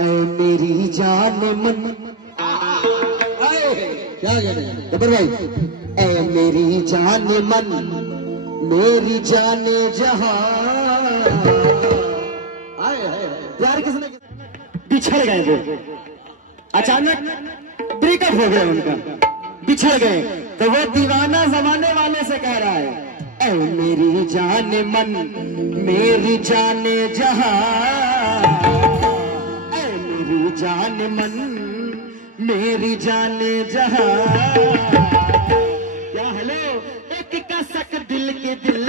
ऐ मेरी जान मन, क्या कह रहे हैं गब्बर भाई? ऐ मेरी जान मन, मेरी जान जहां। प्यार किसने? बिछड़ गए वो, अचानक ब्रेकअप हो गया उनका, बिछड़ गए। तो वो दीवाना जमाने वाले से कह रहा है, ऐ मेरी जान मन, मेरी जान जहां, ऐ मेरी जान मन, मेरी जान जहां। क्या हेलो, एक कसक दिल के दिल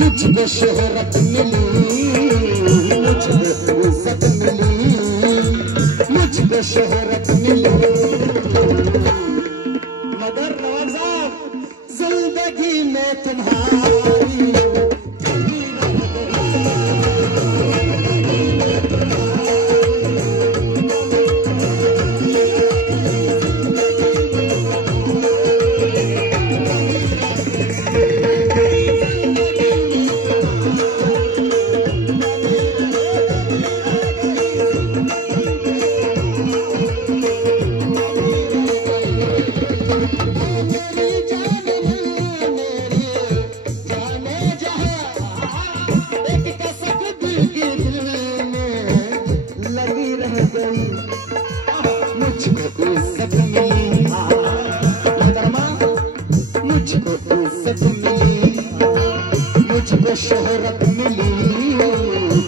मुझको शोहरत मिली, मुझको इज्जत मिली, मुझको शोहरत मिली। मगर नवाब साहब, जिंदगी में तुम्हारी मुझको शोहरत मिली,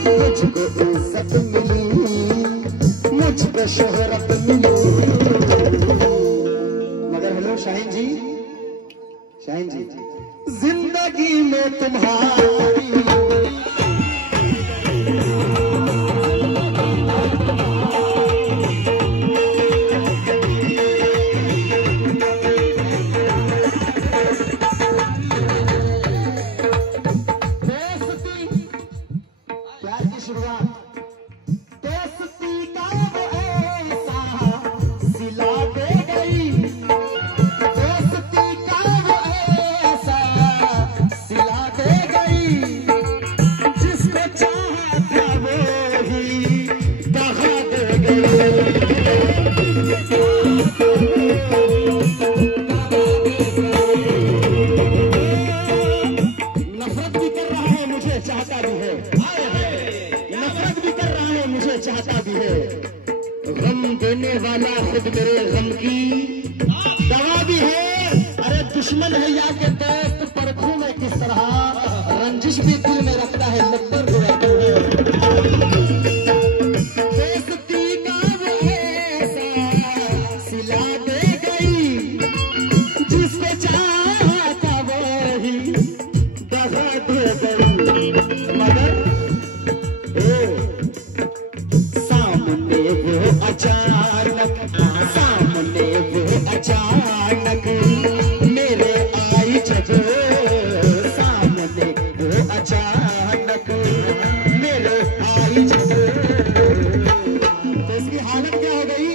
मुझको इज्जत मिली, मुझको शोहरत मिली। मगर हेलो शाहीन जी, शाहीन जी, जिंदगी में तुम्हारी चाहता भी है, गम देने वाला खुद मेरे गम की दवा भी है। अरे दुश्मन है या के दोस्त, परखूं मैं किस तरह, रंजिश भी दिल में रखता है, लब्बर गुराती है। दोस्ती का वो ऐसा सिला दे गई, जिसको चाहता वही दगा दे गई। मगर सामने वो अचानक मेरे आई जब, सामने वो अचानक मेरे आई जब। तो इसकी हालत क्या हो गई?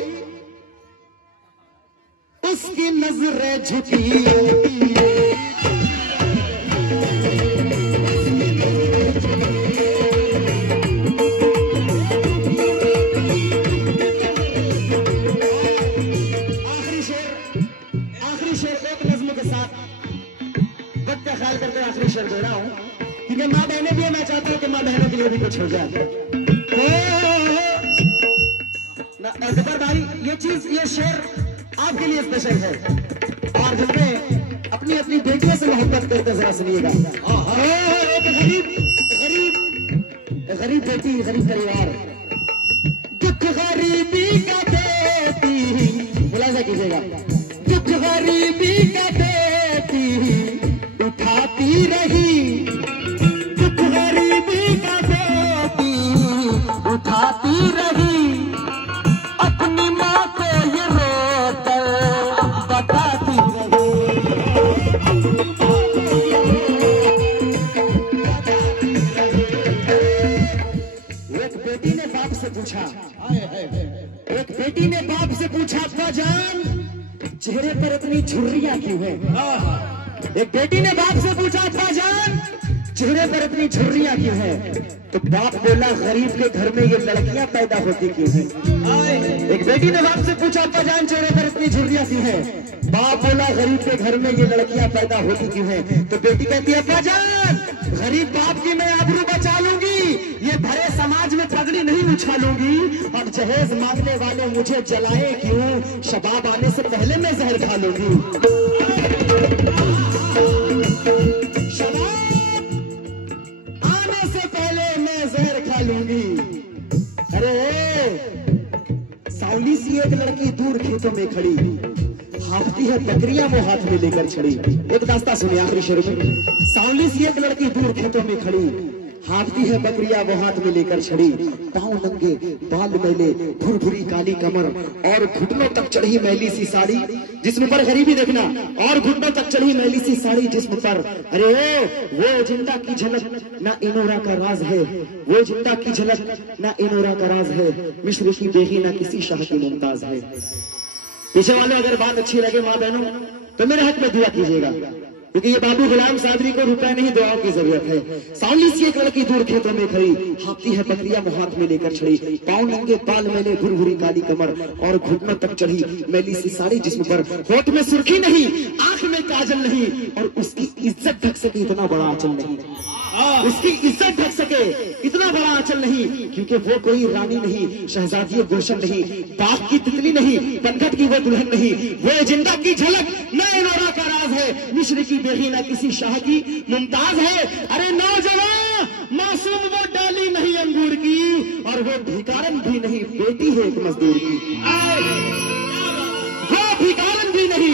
उसकी नजरें झुकी क्योंकि माँ बहने भी मैं चाहता हूँ कि माँ बहनों के लिए भी कुछ हो जाए। अकबर भाई ये शेर आपके लिए स्पेशल है और जिसमें अपनी अपनी बेटियों से मोहब्बत करते जरा सुनिएगा। गरीब बेटी गरीब परिवार दुख गरीबी का बेटी मुलाजा कीजिएगा। दुख गरीबी का बेटी उठाती रही, दुख गरीबी का बेटी उठाती रही, अपनी माँ को ये रोकर बताती रही। एक बेटी ने बाप से पूछा, एक बेटी ने बाप से पूछा अब्बा जान चेहरे पर इतनी झुर्रियां क्यों है? एक बेटी ने बाप से पूछा अब्बा जान चेहरे पर इतनी झुर्रियां क्यों है? तो बाप बोला गरीब के घर में ये लड़कियां पैदा होती क्यों है? एक बेटी ने बाप से पूछा अब्बा जान चेहरे पर इतनी झुर्रियां क्यों है? बाप बोला गरीब के घर में ये लड़कियां पैदा होती क्यों है? तो बेटी कहती है अब्बा जान गरीब बाप की मैं आबरू बचा लूंगी, ये भरे समाज में पगड़ी नहीं उछालूंगी, और जहेज मांगने वाले मुझे जलाए क्यों, शबाब आने से पहले मैं जहर खा लूंगी। शबाब आने से पहले मैं जहर खा लूंगी। अरे सावली सी एक लड़की दूर खेतों में खड़ी, हाफती है बकरियां वो हाथ में लेकर छड़ी। एक दास्ता सुनिए आखिरी शेर में। सावली सी एक लड़की दूर खेतों में खड़ी, हाफती है बकरियां वो हाथ में लेकर छड़ी, पांव नंगे बाल मैले भुरभुरी काली कमर और घुटनों तक चढ़ी मैली सी साड़ी जिस्म पर, गरीबी देखना, और घुटनों तक चढ़ी मैली सी साड़ी जिस्म पर। अरे वो जिंदा की झलक ना इनोरा का राज है, वो जिंदा की झलक ना इनोरा का राज है, मिस्र की बेही ना किसी शाह की मुमताज है। पीछे वाले अगर बात अच्छी लगे माँ बहनों तो मेरे हक में दुआ कीजिएगा, क्योंकि ये बाबू गुलाम सादरी को रुपए नहीं दुआओं की जरूरत है। सावली सी एक लड़की दूर खेतों में खड़ी, हाथी है बकरियां वो हाथ में लेकर छड़ी, पांव नंगे बाल मैले भुरभुरी काली कमर और घुटनों तक चढ़ी मैली सी साड़ी जिस्म पर, होठ में सुर्खी नहीं आंख में काजल नहीं, और उसकी इज्जत ढक सके इतना बड़ा आंचल नहीं, उसकी इज्जत ढक सके इतना बड़ा आंचल नहीं, क्योंकि वो कोई रानी नहीं, शहजादी गुलशन नहीं, बाग की तितली नहीं, बनघट की वो दुल्हन नहीं, वो जिंदा की झलक न इनोरा का राज है, मिस्र की बेही ना किसी शाह की मुमताज है। अरे नौजवान मासूम वो डाली नहीं अंगूर की, और वो भिकारन भी नहीं बेटी है एक मजदूर की, वो भिकारन भी नहीं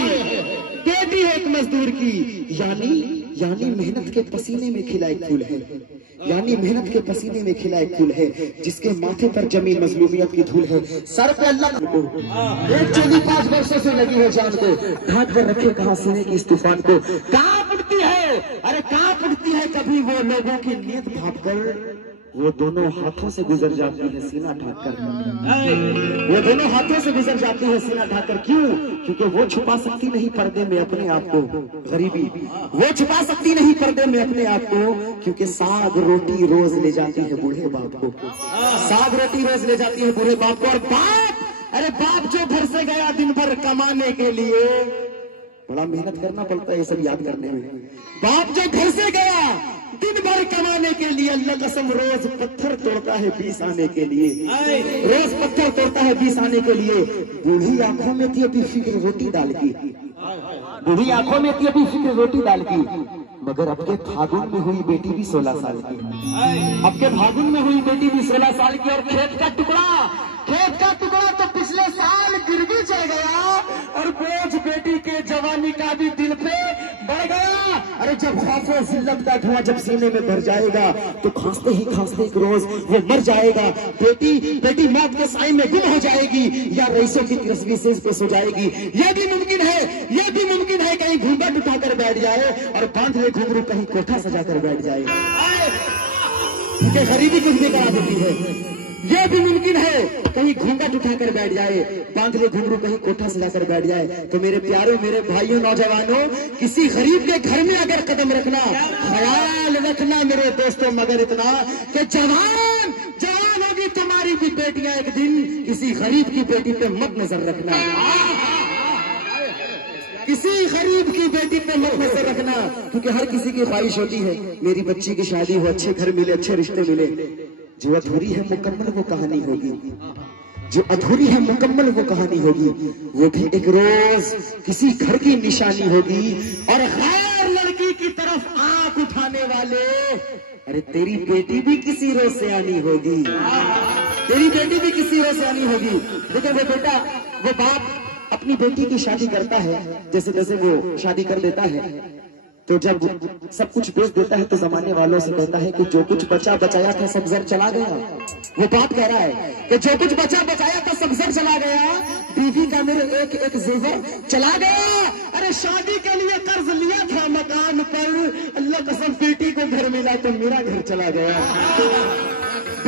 बेटी है एक मजदूर की। यानी मेहनत के पसीने में खिला एक फूल है, यानी मेहनत के पसीने में खिला एक फूल है, जिसके माथे पर जमी मजलूमियत की धूल है, सर पे अल्लाह को एक चोली 5 वर्षों से लगी है जान को, ढांक कर रखे कहां सीने की इस तूफान को, कहां उठती है, अरे कहां उठती है कभी वो लोगों की नीयत भाप कर, वो दोनों हाथों से गुजर जाती है सीना ढाक कर, वो दोनों हाथों से गुजर जाती है सीना ढाक कर। क्यों? क्योंकि वो छुपा सकती नहीं पर्दे में अपने आप को, गरीबी वो छुपा सकती नहीं पर्दे में अपने आप को, क्योंकि साग रोटी रोज ले जाती है बूढ़े बाप को, साग रोटी रोज ले जाती है बूढ़े बाप को। और बाप, अरे बाप जो घर से गया दिन भर कमाने के लिए, बड़ा मेहनत करना पड़ता है ये सब याद करने में, बाप जो घर से गया दिन भर कमाने के लिए, अल्लाह कसम रोज पत्थर तोड़ता है 20 आने के लिए, रोज पत्थर तोड़ता है 20 आने के लिए। बूढ़ी आंखों में थी अभी फिक्र रोटी दाल की, बूढ़ी आंखों में थी अभी फिक्र रोटी दाल की, मगर अब के फागुन में हुई बेटी भी 16 साल की, अब के फागुन में हुई बेटी भी 16 साल की। और खेत का टुकड़ा तो पिछले साल गिर भी चढ़ गया, और बोझ बेटी के जवानी का भी दिल पे बढ़ गया। अरे जब खौफो जिल्लत का धुआं जब सीने में भर जाएगा, तो खांसते ही खांसते एक रोज वो मर जाएगा। बेटी मौत के साए में गुम हो जाएगी, या रईसों की तिरस्वी सेज पे सो जाएगी। यह भी मुमकिन है कहीं घूंघट उठाकर बैठ जाए, और बांध ले घुंघरू कहीं कोठा सजाकर बैठ जाए, क्योंकि गरीबी कुछ भी करा देती है। यह भी मुमकिन है कहीं घूंघट उठाकर बैठ जाए, बांध ले घुंघरू कहीं कोठा सजाकर बैठ जाए। तो मेरे प्यारों, मेरे भाइयों, नौजवानों, किसी गरीब के घर में अगर कदम रखना, ख्याल रखना मेरे दोस्तों, मगर इतना कि जवान होगी तुम्हारी भी बेटियां एक दिन, किसी गरीब की बेटी पे मत नजर रखना। किसी गरीब की बेटी पे मत नजर रखना, क्योंकि हर किसी की ख्वाहिश होती है मेरी बच्ची की शादी हो, अच्छे घर मिले, अच्छे रिश्ते मिले। जो अधूरी है मुकम्मल वो कहानी होगी, जो अधूरी है मुकम्मल वो कहानी होगी, वो भी एक रोज किसी घर की निशानी होगी। और गैर लड़की की तरफ आंख उठाने वाले, अरे तेरी बेटी भी किसी रोज से आनी होगी, तेरी बेटी भी किसी रोज से आनी होगी। देखो वो बेटा, वो बाप अपनी बेटी की शादी करता है, जैसे जैसे वो शादी कर देता है तो जब सब कुछ बेच देता है तो जमाने वालों से कहता है कि जो कुछ बचा बचाया था सब जर चला गया। वो बाप कह रहा है कि जो कुछ बचा बचाया था सब जर चला गया, बीवी का मेरे एक एक जेवर चला गया। अरे शादी के लिए कर्ज लिया था मकान पर, अल्लाह कसम बेटी को घर मिला तो मेरा घर चला गया,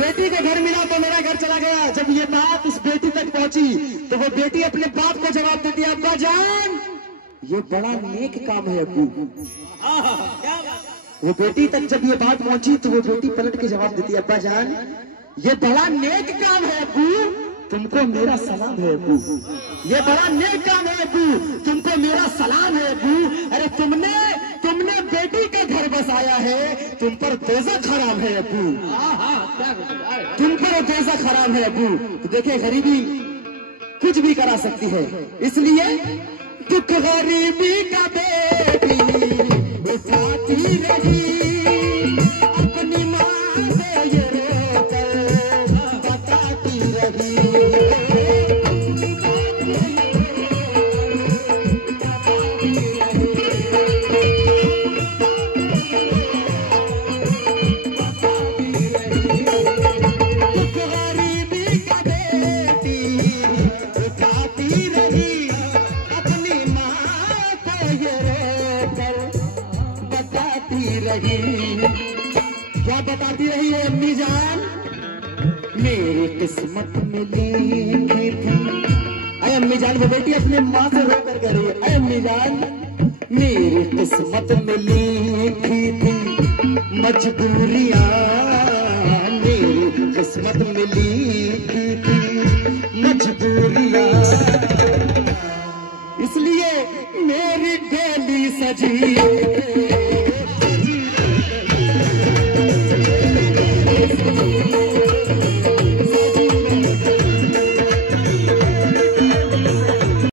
बेटी को घर मिला तो मेरा घर चला गया। जब ये बात उस बेटी तक पहुंची तो वो बेटी अपने बाप को जवाब देती है, अब्बा जान ये बड़ा नेक काम है अब्बू। वो बेटी तक जब ये बात पहुंची तो वो बेटी पलट के जवाब देती है, अब्बा जान ये बड़ा नेक काम है अब्बू, तुमको मेरा सलाम है अब्बू। ये बड़ा नेक काम है अब्बू, तुमको मेरा सलाम है अब्बू। अरे तुमने बेटी का घर बसाया है, तुम पर दोज़ख हराम है अब्बू, तुम पर दोज़ख हराम है अब्बू। तो देखे गरीबी कुछ भी करा सकती है, इसलिए दुख गरीबी का बेटी उठाती रही, अपनी माँ से ये रोकर बताती रही। दुख गरीबी का बेटी उठाती रही, क्या बताती रही है अम्मी जान, मेरी किस्मत में लिखी थी। अरे अम्मी जान, वो बेटी अपने माँ से रो कर कह रही है, अरे अम्मी जान मेरी किस्मत में लिखी थी मजबूरियां, मेरी किस्मत में लिखी थी मजबूरियां, इसलिए मेरी डेली सजी